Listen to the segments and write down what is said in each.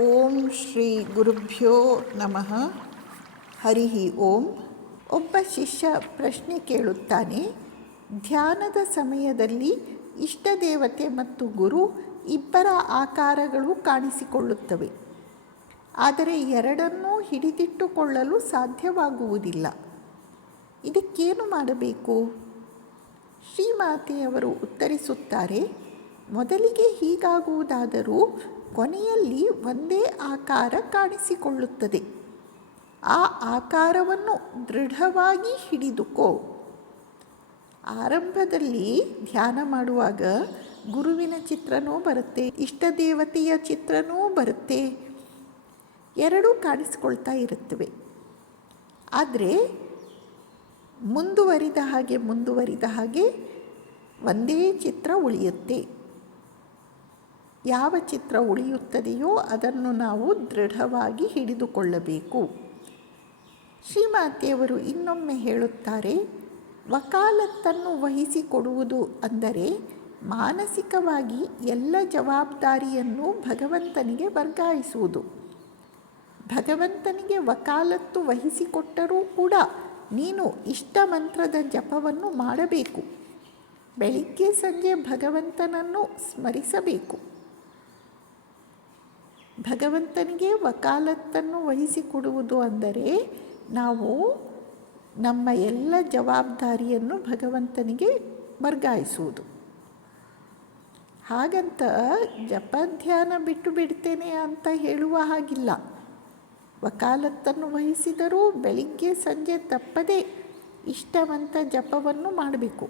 ಓಂ ಶ್ರೀ ಗುರುಭ್ಯೋ ನಮಃ. ಹರಿ ಓಂ. ಒಬ್ಬ ಶಿಷ್ಯ ಪ್ರಶ್ನೆ ಕೇಳುತ್ತಾನೆ. ಧ್ಯಾನದ ಸಮಯದಲ್ಲಿ ಇಷ್ಟ ದೇವತೆ ಮತ್ತು ಗುರು ಇಬ್ಬರ ಆಕಾರಗಳು ಕಾಣಿಸಿಕೊಳ್ಳುತ್ತವೆ. ಆದರೆ ಎರಡನ್ನೂ ಹಿಡಿದಿಟ್ಟುಕೊಳ್ಳಲು ಸಾಧ್ಯವಾಗುವುದಿಲ್ಲ. ಇದಕ್ಕೇನು ಮಾಡಬೇಕು? ಶ್ರೀಮಾತೆಯವರು ಉತ್ತರಿಸುತ್ತಾರೆ, ಮೊದಲಿಗೆ ಹೀಗಾಗುವುದಾದರೂ ಕೊನೆಯಲ್ಲಿ ಒಂದೇ ಆಕಾರ ಕಾಣಿಸಿಕೊಳ್ಳುತ್ತದೆ. ಆ ಆಕಾರವನ್ನು ದೃಢವಾಗಿ ಹಿಡಿದುಕೋ. ಆರಂಭದಲ್ಲಿ ಧ್ಯಾನ ಮಾಡುವಾಗ ಗುರುವಿನ ಚಿತ್ರನೂ ಬರುತ್ತೆ, ಇಷ್ಟ ದೇವತೆಯ ಚಿತ್ರನೂ ಬರುತ್ತೆ, ಎರಡೂ ಕಾಣಿಸ್ಕೊಳ್ತಾ ಇರುತ್ತವೆ. ಆದರೆ ಮುಂದುವರಿದ ಹಾಗೆ ಒಂದೇ ಚಿತ್ರ ಉಳಿಯುತ್ತೆ. ಯಾವ ಚಿತ್ರ ಉಳಿಯುತ್ತದೆಯೋ ಅದನ್ನು ನಾವು ದೃಢವಾಗಿ ಹಿಡಿದುಕೊಳ್ಳಬೇಕು. ಶ್ರೀಮಾತೆಯವರು ಇನ್ನೊಮ್ಮೆ ಹೇಳುತ್ತಾರೆ, ವಕಾಲತ್ತನ್ನು ವಹಿಸಿಕೊಡುವುದು ಅಂದರೆ ಮಾನಸಿಕವಾಗಿ ಎಲ್ಲ ಜವಾಬ್ದಾರಿಯನ್ನು ಭಗವಂತನಿಗೆ ವರ್ಗಾಯಿಸುವುದು. ಭಗವಂತನಿಗೆ ವಕಾಲತ್ತು ವಹಿಸಿಕೊಟ್ಟರೂ ಕೂಡ ನೀನು ಇಷ್ಟ ಮಂತ್ರದ ಜಪವನ್ನು ಮಾಡಬೇಕು. ಬೆಳಿಗ್ಗೆ ಸಂಜೆ ಭಗವಂತನನ್ನು ಸ್ಮರಿಸಬೇಕು. ಭಗವಂತನಿಗೆ ವಕಾಲತ್ತನ್ನು ವಹಿಸಿಕೊಡುವುದು ಅಂದರೆ ನಾವು ನಮ್ಮ ಎಲ್ಲ ಜವಾಬ್ದಾರಿಯನ್ನು ಭಗವಂತನಿಗೆ ವರ್ಗಾಯಿಸುವುದು. ಹಾಗಂತ ಜಪಧ್ಯಾನ ಬಿಟ್ಟು ಬಿಡ್ತೇನೆ ಅಂತ ಹೇಳುವ ಹಾಗಿಲ್ಲ. ವಕಾಲತ್ತನ್ನು ವಹಿಸಿದರೂ ಬೆಳಿಗ್ಗೆ ಸಂಜೆ ತಪ್ಪದೆ ಇಷ್ಟವಂತ ಜಪವನ್ನು ಮಾಡಬೇಕು.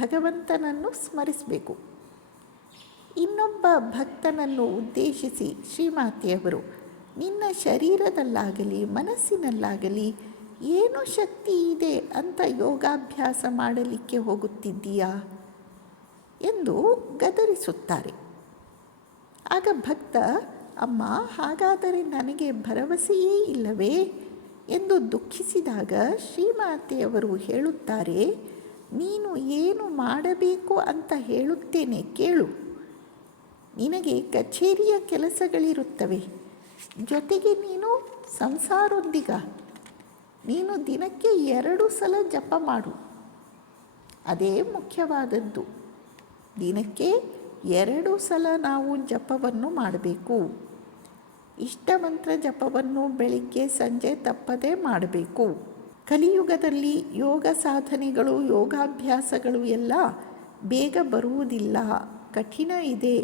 ಭಗವಂತನನ್ನು ಸ್ಮರಿಸಬೇಕು. ಇನ್ನೊಬ್ಬ ಭಕ್ತನನ್ನು ಉದ್ದೇಶಿಸಿ ಶ್ರೀಮಾತೆಯವರು, ನಿನ್ನ ಶರೀರದಲ್ಲಾಗಲಿ ಮನಸ್ಸಿನಲ್ಲಾಗಲಿ ಏನು ಶಕ್ತಿ ಇದೆ ಅಂತ ಯೋಗಾಭ್ಯಾಸ ಮಾಡಲಿಕ್ಕೆ ಹೋಗುತ್ತಿದ್ದೀಯಾ ಎಂದು ಗದರಿಸುತ್ತಾರೆ. ಆಗ ಭಕ್ತ, ಅಮ್ಮ, ಹಾಗಾದರೆ ನನಗೆ ಭರವಸೆಯೇ ಇಲ್ಲವೇ ಎಂದು ದುಃಖಿಸಿದಾಗ ಶ್ರೀಮಾತೆಯವರು ಹೇಳುತ್ತಾರೆ, ನೀನು ಏನು ಮಾಡಬೇಕು ಅಂತ ಹೇಳುತ್ತೇನೆ ಕೇಳು. ನಿನಗೆ ಕಚೇರಿಯ ಕೆಲಸಗಳಿರುತ್ತವೆ, ಜೊತೆಗೆ ನೀನು ಸಂಸಾರೊಂದಿಗ. ನೀನು ದಿನಕ್ಕೆ 2 ಸಲ ಜಪ ಮಾಡು. ಅದೇ ಮುಖ್ಯವಾದದ್ದು. ದಿನಕ್ಕೆ 2 ಸಲ ನಾವು ಜಪವನ್ನು ಮಾಡಬೇಕು. ಇಷ್ಟಮಂತ್ರ ಜಪವನ್ನು ಬೆಳಿಗ್ಗೆ ಸಂಜೆ ತಪ್ಪದೇ ಮಾಡಬೇಕು. ಕಲಿಯುಗದಲ್ಲಿ ಯೋಗ ಸಾಧನೆಗಳು, ಯೋಗಾಭ್ಯಾಸಗಳು ಎಲ್ಲ ಬೇಗ ಬರುವುದಿಲ್ಲ, ಕಠಿಣ ಇದೆ.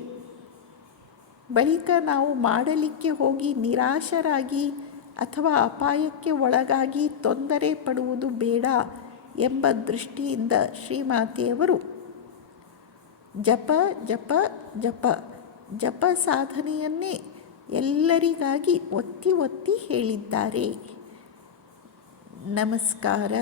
ಬಳಿಕ ನಾವು ಮಾಡಲಿಕ್ಕೆ ಹೋಗಿ ನಿರಾಶರಾಗಿ ಅಥವಾ ಅಪಾಯಕ್ಕೆ ಒಳಗಾಗಿ ತೊಂದರೆ ಪಡುವುದು ಬೇಡ ಎಂಬ ದೃಷ್ಟಿಯಿಂದ ಶ್ರೀಮಾತೆಯವರು ಜಪ ಜಪ ಜಪ ಜಪ ಸಾಧನೆಯನ್ನೇ ಎಲ್ಲರಿಗಾಗಿ ಒತ್ತಿ ಒತ್ತಿ ಹೇಳಿದ್ದಾರೆ. ನಮಸ್ಕಾರ.